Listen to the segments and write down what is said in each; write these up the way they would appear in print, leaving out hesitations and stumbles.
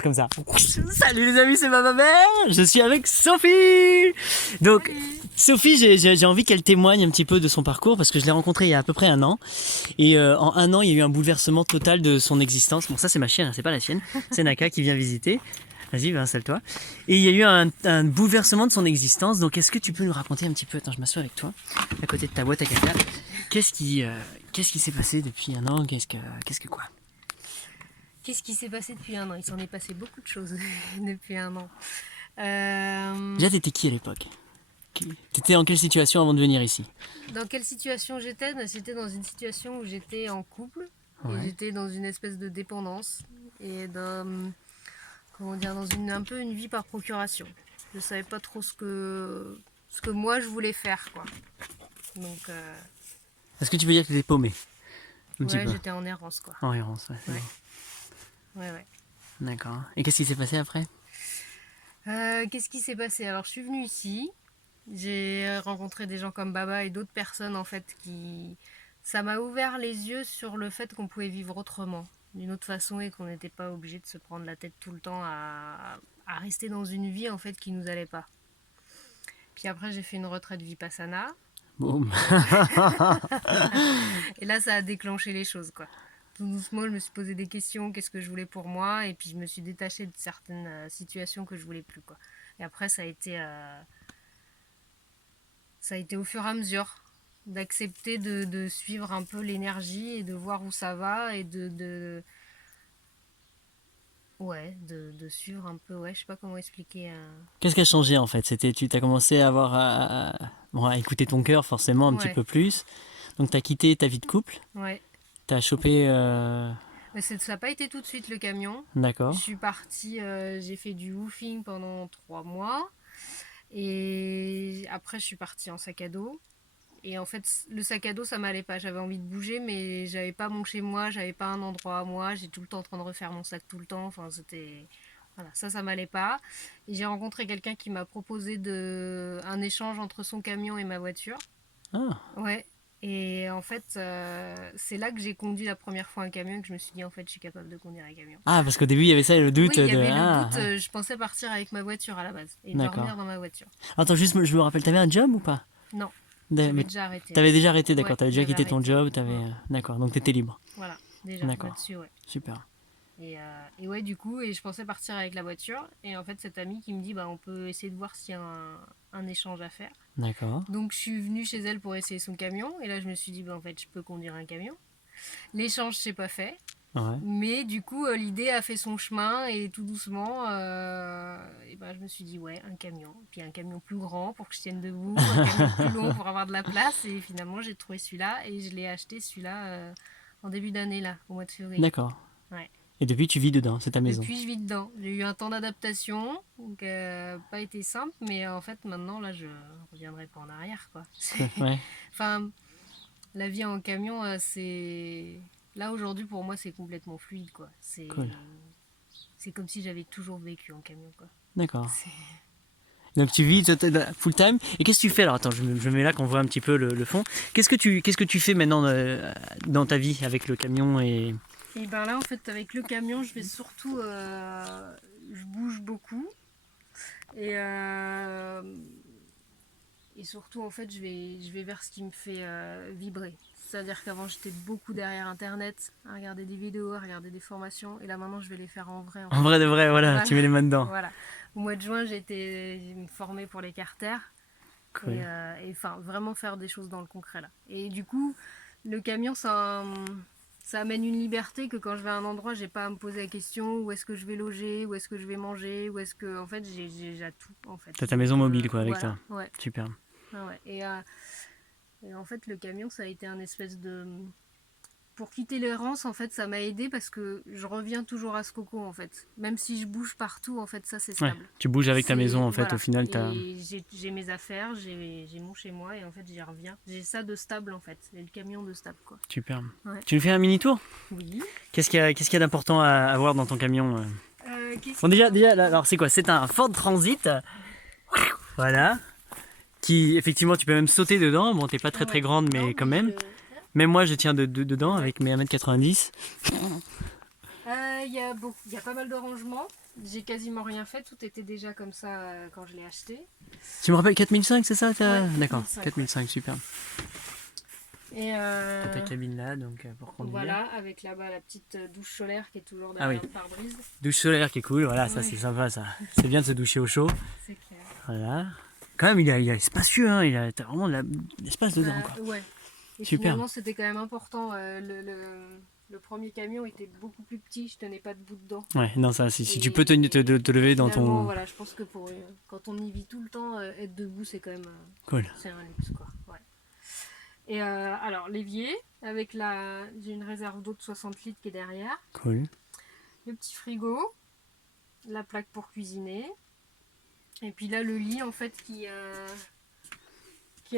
commence comme ça. Salut les amis, c'est ma mère. Je suis avec Sophie. Donc, Sophie, j'ai envie qu'elle témoigne un petit peu de son parcours parce que je l'ai rencontrée il y a à peu près un an. Et en un an, il y a eu un bouleversement total de son existence. Bon, ça, c'est ma chienne, hein, c'est pas la sienne. C'est Naka qui vient visiter. Vas-y, installe-toi. Et il y a eu un bouleversement de son existence. Donc, est-ce que tu peux nous raconter un petit peu? Attends, je m'assois avec toi, à côté de ta boîte à caca. Qu'est-ce qui s'est passé depuis un an? Qu'est-ce que quoi? Qu'est-ce qui s'est passé depuis un an? Il s'en est passé beaucoup de choses depuis un an. Déjà, t'étais qui à l'époque? T'étais en quelle situation avant de venir ici? Dans quelle situation j'étais? J'étais dans une situation où j'étais en couple. Ouais. Et j'étais dans une espèce de dépendance. Et comment dire, dans un peu une vie par procuration. Je savais pas trop ce que moi je voulais faire, quoi. Donc, Est-ce que tu veux dire que t'étais paumé? ouais, j'étais en errance, quoi. En errance, ouais. Ouais. D'accord. Et qu'est-ce qui s'est passé après? Qu'est-ce qui s'est passé? Alors, je suis venue ici. J'ai rencontré des gens comme Baba et d'autres personnes, en fait, ça m'a ouvert les yeux sur le fait qu'on pouvait vivre autrement, d'une autre façon, et qu'on n'était pas obligé de se prendre la tête tout le temps à rester dans une vie, en fait, qui nous allait pas. Puis après, j'ai fait une retraite Vipassana. Boum. Et là, ça a déclenché les choses, quoi. Tout doucement, je me suis posé des questions, qu'est-ce que je voulais pour moi, et puis je me suis détachée de certaines situations que je voulais plus, quoi. Et après, ça a été au fur et à mesure d'accepter de suivre un peu l'énergie et de voir où ça va et de suivre un peu, je sais pas comment expliquer. Qu'est-ce qui a changé en fait? Tu as commencé à avoir à écouter ton cœur forcément un petit peu plus. Donc tu as quitté ta vie de couple. Ouais. Tu as chopé. Mais ça n'a pas été tout de suite le camion. D'accord. Je suis partie, j'ai fait du woofing pendant 3 mois. Et après, je suis partie en sac à dos. Et en fait, le sac à dos, ça m'allait pas. J'avais envie de bouger, mais j'avais pas mon chez moi, j'avais pas un endroit à moi. J'étais tout le temps en train de refaire mon sac tout le temps. Enfin, c'était. Voilà, ça m'allait pas. Et j'ai rencontré quelqu'un qui m'a proposé un échange entre son camion et ma voiture. Ah. Ouais. Et en fait, c'est là que j'ai conduit la première fois un camion et que je me suis dit, en fait, je suis capable de conduire un camion. Ah, parce qu'au début, il y avait ça, le doute. Oui, il y avait le doute. Je pensais partir avec ma voiture à la base et dormir dans ma voiture. Attends, juste, je me rappelle, t'avais un job ou pas? Non. J'avais déjà arrêté. T'avais déjà arrêté, d'accord. Ouais, t'avais déjà quitté ton job. Ouais. D'accord, donc t'étais libre. Voilà, déjà là-dessus, ouais. Super. Et ouais, du coup, je pensais partir avec la voiture. Et en fait, cette amie qui me dit, on peut essayer de voir s'il y a un échange à faire. D'accord. Donc, je suis venue chez elle pour essayer son camion. Et là, je me suis dit, en fait, je peux conduire un camion. L'échange, c'est pas fait. Ouais. Mais du coup, l'idée a fait son chemin. Et tout doucement, je me suis dit, ouais, un camion. Puis un camion plus grand pour que je tienne debout. Un camion plus long pour avoir de la place. Et finalement, j'ai trouvé celui-là. Et je l'ai acheté, celui-là, en début d'année, là, au mois de février. D'accord. Ouais. Et depuis, tu vis dedans, c'est ta maison. Depuis, je vis dedans. J'ai eu un temps d'adaptation, donc pas été simple, mais en fait, maintenant, là, je reviendrai pas en arrière, quoi. Ouais. Enfin, la vie en camion, c'est... Là, aujourd'hui, pour moi, c'est complètement fluide, quoi. C'est cool. C'est comme si j'avais toujours vécu en camion, quoi. D'accord. Donc tu vis full time. Et qu'est-ce que tu fais? Alors attends, je me mets là qu'on voit un petit peu le fond. Qu'est-ce que tu fais maintenant dans ta vie avec le camion et là, en fait, avec le camion, je vais surtout... je bouge beaucoup. Et surtout, en fait, je vais vers ce qui me fait vibrer. C'est-à-dire qu'avant, j'étais beaucoup derrière Internet, à regarder des vidéos, à regarder des formations. Et là, maintenant, je vais les faire en vrai. En vrai de vrai, voilà, tu mets les mains dedans. Voilà. Au mois de juin, j'ai été formée pour les carters. Cool. Et enfin, vraiment faire des choses dans le concret, là. Et du coup, le camion, ça amène une liberté que quand je vais à un endroit, j'ai pas à me poser la question où est-ce que je vais loger, où est-ce que je vais manger, où est-ce que... En fait, j'ai tout, en fait. T'as ta maison mobile, quoi, avec voilà, toi. Ouais. Super. Ouais. Et en fait, le camion, ça a été un espèce de... Pour quitter l'errance, en fait, ça m'a aidé parce que je reviens toujours à ce coco, en fait. Même si je bouge partout, en fait, ça, c'est stable. Ouais, tu bouges avec ta maison, en fait, voilà. Au final. Et j'ai mes affaires, j'ai mon chez moi, et en fait, j'y reviens. J'ai ça de stable, en fait. J'ai le camion de stable, quoi. Super. Ouais. Tu nous fais un mini-tour? Oui. Qu'est-ce qu'il y a d'important à avoir dans ton camion? Bon, déjà, alors c'est quoi? C'est un Ford Transit. Voilà. Qui, effectivement, tu peux même sauter dedans. Bon, t'es pas très grande, mais quand même. Même moi, je tiens dedans avec mes 1m90. Il y a pas mal de rangements. J'ai quasiment rien fait, tout était déjà comme ça quand je l'ai acheté. Tu me rappelles 4005, c'est ça Ouais, D'accord, 4005, 4005, super. Et T'as ta cabine là, donc pour conduire. voilà, avec là-bas la petite douche solaire qui est toujours Ah oui. derrière le pare-brise. Douche solaire qui est cool, voilà, ça Ouais. c'est sympa ça. C'est bien de se doucher au chaud. C'est clair. Voilà. Quand même, il est spacieux, hein. T'as vraiment de l'espace dedans, quoi. Ouais. Et Super. finalement, c'était quand même important. Le premier camion était beaucoup plus petit, je tenais pas debout dedans. Ouais, non, ça, si Et tu peux te lever dans finalement, ton. voilà, je pense que quand on y vit tout le temps, être debout, c'est quand même Cool. c'est un luxe, quoi. Ouais. Et alors, l'évier, j'ai une réserve d'eau de 60 litres qui est derrière. Cool. Le petit frigo, la plaque pour cuisiner. Et puis là, le lit, en fait, qui est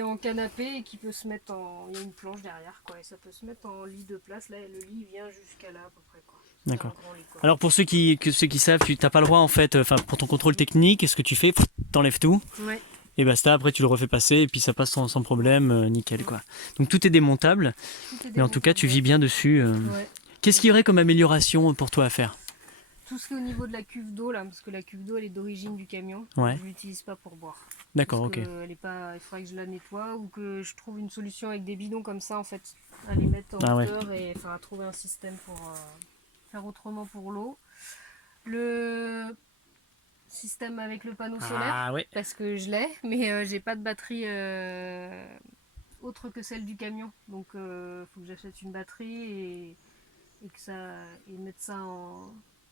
en canapé et qui peut se mettre en... Il y a une planche derrière, quoi. Et ça peut se mettre en lit de place. Là, le lit vient jusqu'à là, à peu près, quoi. D'accord. C'est un grand lit, quoi. Alors pour ceux qui savent, tu n'as pas le droit en fait, enfin pour ton contrôle technique, ce que tu fais, t'enlèves tout Ouais. et basta, après tu le refais passer et puis ça passe sans problème, nickel quoi. Donc tout est démontable, Tout est mais en tout cas tu vis démontable. bien dessus. Ouais. Qu'est-ce qu'il y aurait comme amélioration pour toi à faire? Tout ce qui est au niveau de la cuve d'eau, là, parce que la cuve d'eau, elle est d'origine du camion. Ouais. Je l'utilise pas pour boire. D'accord, Parce ok. que il faudrait que je la nettoie ou que je trouve une solution avec des bidons comme ça, en fait, à les mettre en Ah ouais. hauteur et enfin à trouver un système pour faire autrement pour l'eau. Le système avec le panneau solaire, Ah ouais. parce que je l'ai, mais j'ai pas de batterie autre que celle du camion. Donc faut que j'achète une batterie et mettre ça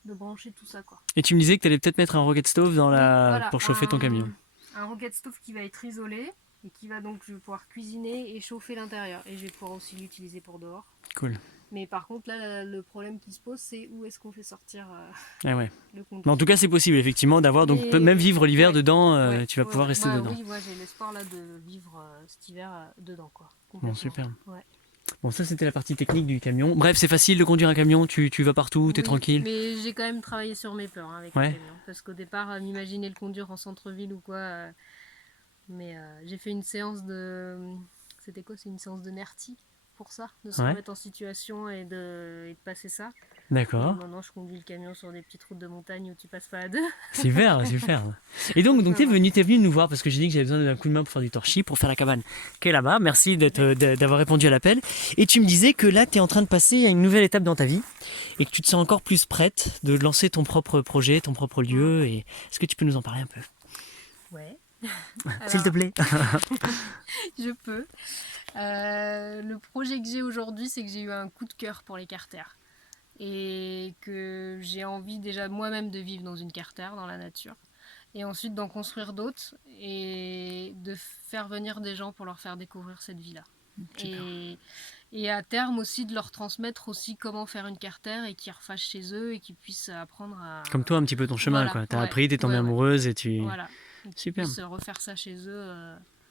de brancher tout ça, quoi. Et tu me disais que tu allais peut-être mettre un rocket stove dans Oui, voilà, pour chauffer ton camion. Un rocket stove qui va être isolé et qui va donc, je vais pouvoir cuisiner et chauffer l'intérieur. Et je vais pouvoir aussi l'utiliser pour dehors. Cool. Mais par contre, là, le problème qui se pose, c'est où est-ce qu'on fait sortir Ah ouais. le Mais en conduit. tout cas c'est possible effectivement d'avoir, donc Mais- même vivre l'hiver ouais. dedans, Ouais, tu vas ouais, pouvoir ouais. rester Bah dedans. Oui, moi j'ai l'espoir là de vivre cet hiver dedans, quoi. Bon, Complètement. super. Ouais. Bon, ça c'était la partie technique du camion. Bref, c'est facile de conduire un camion, tu vas partout, t'es Oui, tranquille. Mais j'ai quand même travaillé sur mes peurs, hein, avec Ouais. le camion. Parce qu'au départ, m'imaginer le conduire en centre-ville ou quoi. Mais j'ai fait une séance de. C'était quoi? C'est une séance de NERTI pour ça, de se Ouais. remettre en situation et de passer ça. D'accord. Et maintenant, je conduis le camion sur des petites routes de montagne où tu passes pas à deux. Super, super. Et donc t'es venu nous voir parce que j'ai dit que j'avais besoin d'un coup de main pour faire du torchis, pour faire la cabane qui est là-bas. Merci d'avoir répondu à l'appel. Et tu me disais que là, tu es en train de passer à une nouvelle étape dans ta vie et que tu te sens encore plus prête de lancer ton propre projet, ton propre lieu. Et est-ce que tu peux nous en parler un peu? Ouais. S'il te plaît. Je peux. Le projet que j'ai aujourd'hui, c'est que j'ai eu un coup de cœur pour les carters. Et que j'ai envie déjà moi-même de vivre dans une carter, dans la nature. Et ensuite d'en construire d'autres et de faire venir des gens pour leur faire découvrir cette vie-là. Et à terme aussi de leur transmettre aussi comment faire une carter et qu'ils refassent chez eux et qu'ils puissent apprendre à... Comme toi, un petit peu ton chemin, Voilà, quoi. T'as ouais, appris, t'es tombée ouais, ouais. amoureuse et tu... Voilà. Et qu'ils Super. puissent refaire ça chez eux.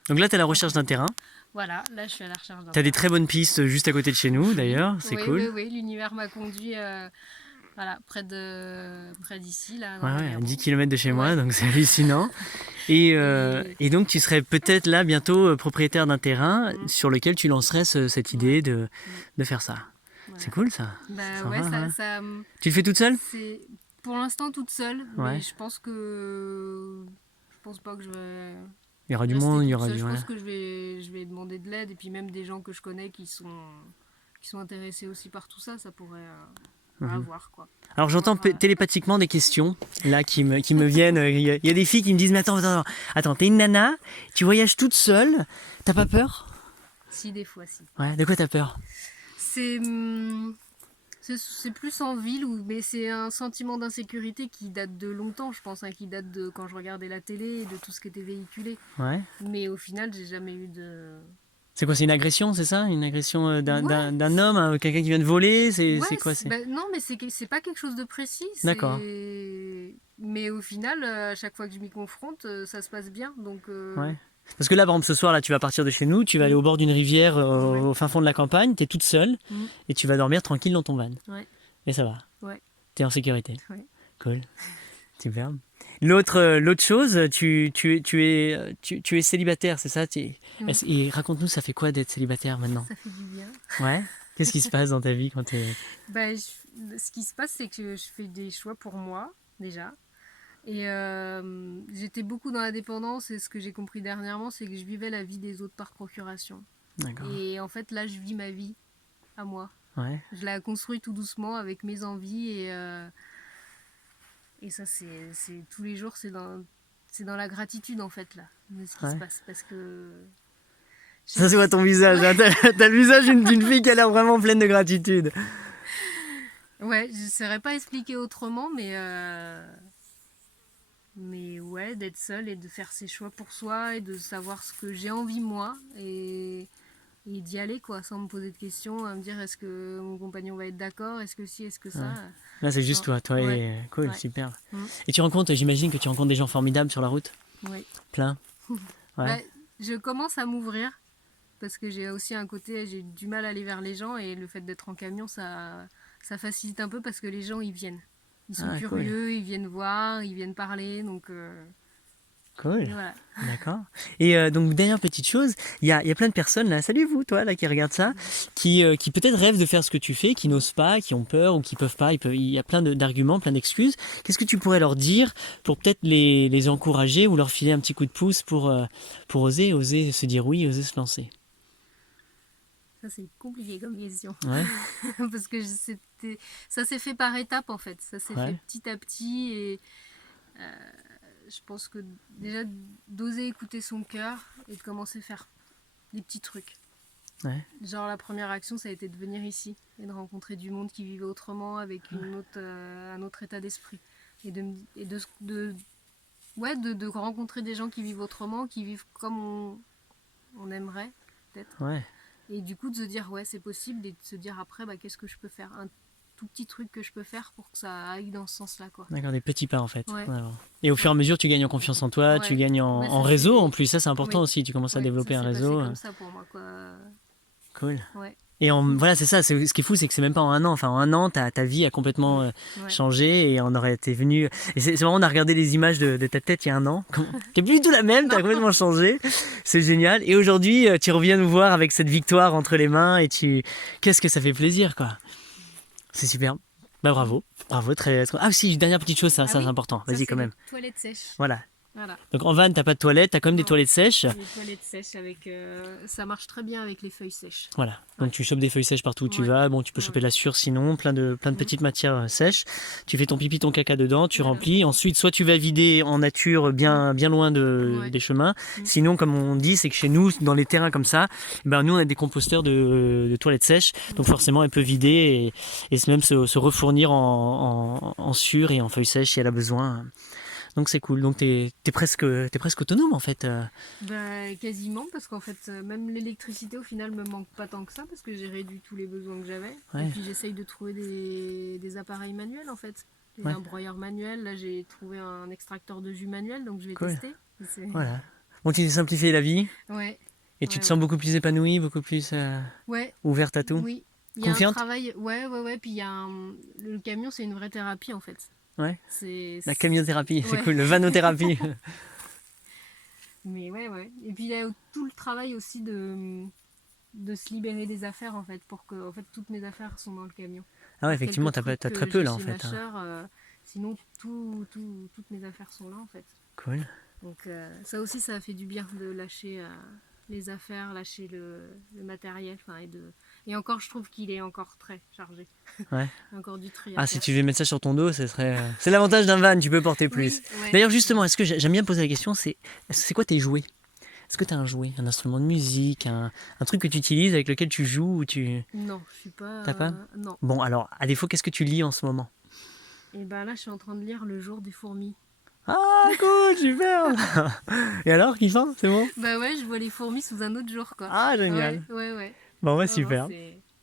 Donc là, t'es à la recherche d'un terrain. Voilà, là je suis à la recherche d'un T'as des terrain. très bonnes pistes juste à côté de chez nous, d'ailleurs. C'est Oui, cool. oui, l'univers m'a conduit voilà, près d'ici. Là, dans Ouais, l'Aveyron. à 10 km de chez moi, Ouais. donc c'est hallucinant. Et donc tu serais peut-être là bientôt propriétaire d'un terrain sur lequel tu lancerais cette idée de faire ça. Voilà. C'est cool ça. Bah Ça ouais, va, ça, Tu le fais toute seule? c'est pour l'instant toute seule, Ouais. mais je pense pas que je vais Il y aura du rester monde, il y toute aura seule. du... Je ouais. pense que je vais demander de l'aide et puis même des gens que je connais qui sont intéressés aussi par tout ça, ça pourrait avoir quoi. Alors j'entends Voilà. télépathiquement des questions là qui me viennent. Il y a des filles qui me disent mais attends, t'es une nana, tu voyages toute seule, t'as pas peur? Si des fois si. Ouais, de quoi t'as peur? C'est plus en ville, mais c'est un sentiment d'insécurité qui date de longtemps, je pense, hein, qui date de quand je regardais la télé et de tout ce qui était véhiculé. Ouais. Mais au final, j'ai jamais eu de... C'est quoi, c'est une agression, c'est ça? Une agression Ouais. d'un homme, quelqu'un qui vient de voler? C'est quoi? Non, mais c'est pas quelque chose de précis. D'accord. Mais au final, à chaque fois que je m'y confronte, ça se passe bien. Donc, Ouais. Parce que là, par exemple, ce soir, là, tu vas partir de chez nous, tu vas aller au bord d'une rivière Ouais. au fin fond de la campagne, t'es toute seule Mhm. et tu vas dormir tranquille dans ton van. Ouais. Et ça va. Ouais. T'es en sécurité. Ouais. Cool. Superbe. L'autre chose, tu es célibataire, c'est ça? Et raconte-nous, ça fait quoi d'être célibataire maintenant? Ça fait du bien. Ouais. Qu'est-ce qui se passe dans ta vie quand tu Bah, ce qui se passe, c'est que je fais des choix pour moi, déjà. Et j'étais beaucoup dans la dépendance et ce que j'ai compris dernièrement, c'est que je vivais la vie des autres par procuration. D'accord. Et en fait, là, je vis ma vie à moi. Ouais. Je la construis tout doucement avec mes envies et ça, c'est tous les jours, c'est dans la gratitude en fait, là, de ce qui se passe. Parce que. Ça se voit ton visage, hein. T'as le visage d'une fille qui a l'air vraiment pleine de gratitude. Ouais, je ne saurais pas expliquer autrement, mais ouais, d'être seule et de faire ses choix pour soi et de savoir ce que j'ai envie moi et d'y aller quoi, sans me poser de questions, à me dire est-ce que mon compagnon va être d'accord, est-ce que si, est-ce que ça. Là, c'est juste Non. toi Ouais. et cool, Ouais. super. Mm. Et j'imagine que tu rencontres des gens formidables sur la route. Oui. Plein. Ouais. Bah, je commence à m'ouvrir parce que j'ai aussi un côté, j'ai du mal à aller vers les gens et le fait d'être en camion, ça facilite un peu parce que les gens ils viennent. Ils sont curieux, ils viennent voir, ils viennent parler, donc Cool. voilà. D'accord. Et donc, dernière petite chose, il y a plein de personnes là, salut vous, toi là, qui regardent ça, qui peut-être rêvent de faire ce que tu fais, qui n'osent pas, qui ont peur ou qui peuvent pas. Il y a plein d'arguments, plein d'excuses. Qu'est-ce que tu pourrais leur dire pour peut-être les encourager ou leur filer un petit coup de pouce pour oser se dire oui, oser se lancer? Ça c'est compliqué comme question. Ouais. Parce que ça s'est fait par étapes en fait. Ça s'est fait petit à petit et je pense que déjà d'oser écouter son cœur et de commencer à faire des petits trucs. Ouais. Genre la première action ça a été de venir ici et de rencontrer du monde qui vivait autrement avec un autre état d'esprit et de rencontrer des gens qui vivent autrement, qui vivent comme on aimerait peut-être. Ouais. Et du coup de se dire ouais c'est possible et de se dire après bah, qu'est-ce que je peux faire, un tout petit truc que je peux faire pour que ça aille dans ce sens là quoi. D'accord, des petits pas en fait. Ouais. Et au fur et à mesure tu gagnes en confiance en toi, tu gagnes en réseau en plus, ça c'est important aussi, tu commences à développer un réseau. C'est comme ça pour moi quoi. Cool. Ouais. Et voilà, c'est ça, ce qui est fou, c'est que c'est même pas en un an. Enfin, en un an, ta vie a complètement changé et on aurait été venu. Et c'est vraiment, on a regardé les images de ta tête il y a un an, qui est plus du tout la même, t'as complètement changé. C'est génial. Et aujourd'hui, tu reviens nous voir avec cette victoire entre les mains et qu'est-ce que ça fait plaisir, quoi. C'est super. Bah, bravo. Bravo, très. Ah, si, une dernière petite chose, ça c'est important. Vas-y, quand même. Toilettes sèches. Voilà. Voilà. Donc en van, t'as pas de toilette, t'as quand même des toilettes sèches. Des toilettes sèches avec, ça marche très bien avec les feuilles sèches. Voilà. Donc tu chopes des feuilles sèches partout où tu vas. Bon, tu peux choper de la sueur sinon, plein de petites matières sèches. Tu fais ton pipi, ton caca dedans, tu remplis. Ensuite, soit tu vas vider en nature bien loin des chemins. Sinon, comme on dit, c'est que chez nous, dans les terrains comme ça, ben nous on a des composteurs de toilettes sèches. Donc forcément, elle peut vider et même se refournir en sueur et en feuilles sèches si elle a besoin. Donc c'est cool, donc t'es presque autonome en fait. Bah, quasiment, parce qu'en fait même l'électricité au final me manque pas tant que ça parce que j'ai réduit tous les besoins que j'avais. Et puis j'essaye de trouver des appareils manuels en fait. Un broyeur manuel, là j'ai trouvé un extracteur de jus manuel donc je vais tester. Voilà. Bon, tu t'es simplifié la vie. Ouais. Et tu te sens beaucoup plus épanouie, beaucoup plus ouverte à tout. Oui. Il y a un travail, ouais, puis il y a le camion c'est une vraie thérapie en fait. Ouais. La camiothérapie, c'est cool, le vanothérapie. Mais ouais. Et puis il y a tout le travail aussi de se libérer des affaires en fait, pour que en fait toutes mes affaires sont dans le camion. Ah ouais, effectivement, t'as très peu là en fait. Sinon toutes mes affaires sont là en fait. Cool. Donc ça aussi ça a fait du bien de lâcher les affaires, lâcher le matériel, et encore je trouve qu'il est encore très chargé. Ouais. Encore du tri. Si tu veux mettre ça sur ton dos, ce serait. C'est l'avantage d'un van, tu peux porter plus. Oui, D'ailleurs justement, est-ce que j'aime bien poser la question, c'est quoi tes jouets? Est-ce que tu as un jouet, un instrument de musique, un truc que tu utilises avec lequel tu joues ou tu... Non, je suis pas. T'as pas? Non. Bon alors, à défaut, qu'est-ce que tu lis en ce moment? Et ben là, je suis en train de lire Le jour des fourmis. Ah cool, super. Et alors, kiffant, c'est bon? Bah ouais, je vois les fourmis sous un autre jour quoi. Ah génial. Ouais. Bon ouais, super.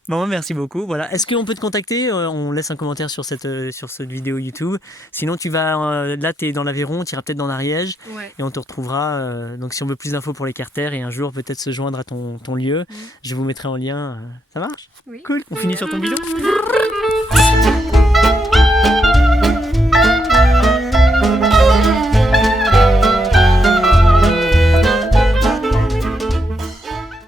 Bon, merci beaucoup. Voilà. Est-ce qu'on peut te contacter? On laisse un commentaire sur cette vidéo YouTube. Sinon, tu vas là, tu es dans l'Aveyron, tu iras peut-être dans l'Ariège et on te retrouvera. Donc, si on veut plus d'infos pour les Carters et un jour peut-être se joindre à ton lieu, je vous mettrai en lien. Ça marche? Oui. Cool. On finit sur ton bilan.